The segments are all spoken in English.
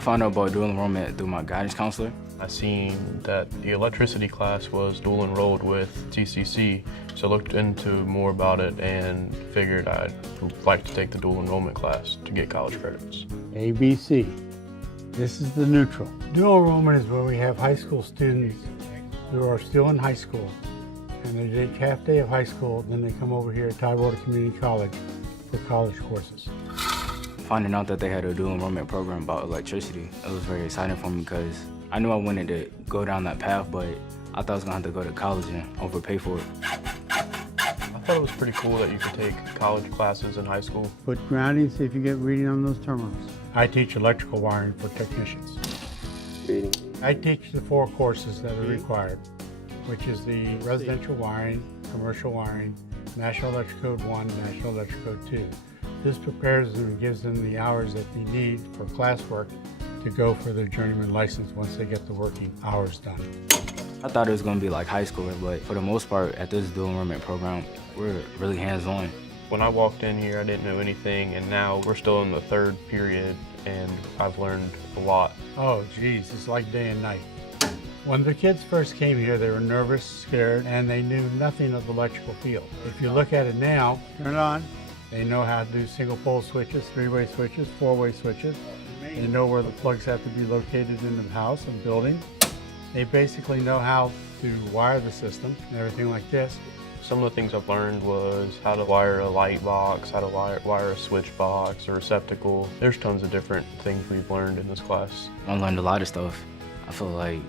I found out about dual enrollment through my guidance counselor. I seen that the electricity class was dual enrolled with TCC, so I looked into more about it and figured I'd like to take the dual enrollment class to get college credits. ABC. This is the neutral. Dual enrollment is where we have high school students who are still in high school, and they take half day of high school, then they come over here at Tidewater Community College for college courses. Finding out that they had a dual enrollment program about electricity, it was very exciting for me because I knew I wanted to go down that path, but I thought I was gonna have to go to college and overpay for it. I thought it was pretty cool that you could take college classes in high school. Put grounding, see if you get reading on those terminals. I teach electrical wiring for technicians. Reading. I teach the 4 courses that are required, which is the residential wiring, commercial wiring, National Electrical Code 1, National Electrical Code 2. This prepares them and gives them the hours that they need for classwork to go for their journeyman license once they get the working hours done. I thought it was gonna be like high school, but for the most part at this dual enrollment program, we're really hands-on. When I walked in here, I didn't know anything, and now we're still in the 3rd period, and I've learned a lot. Oh geez, it's like day and night. When the kids first came here, they were nervous, scared, and they knew nothing of the electrical field. If you look at it now, turn it on. They know how to do single pole switches, 3-way switches, 4-way switches. They know where the plugs have to be located in the house and building. They basically know how to wire the system and everything like this. Some of the things I've learned was how to wire a light box, how to wire a switch box, a receptacle. There's tons of different things we've learned in this class. I learned a lot of stuff. I feel like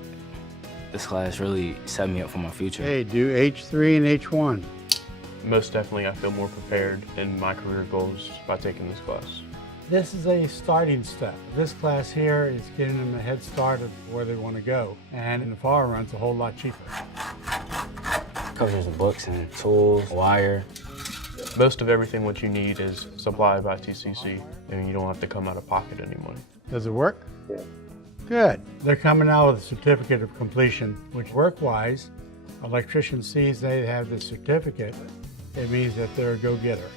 this class really set me up for my future. Hey, do H3 and H1. Most definitely, I feel more prepared in my career goals by taking this class. This is a starting step. This class here is giving them a head start of where they want to go. And in the far run, it's a whole lot cheaper. Covers the books and tools, wire. Most of everything what you need is supplied by TCC, and you don't have to come out of pocket any money. Does it work? Yeah. Good. They're coming out with a certificate of completion, which work-wise, electrician sees they have this certificate, it means that they're a go-getter.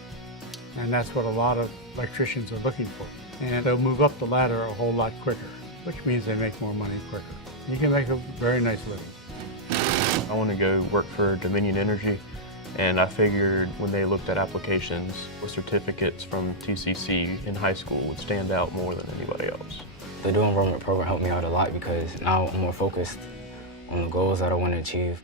And that's what a lot of electricians are looking for. And they'll move up the ladder a whole lot quicker, which means they make more money quicker. You can make a very nice living. I want to go work for Dominion Energy, and I figured when they looked at applications, the certificates from TCC in high school would stand out more than anybody else. The dual enrollment program helped me out a lot because now I'm more focused on the goals that I want to achieve.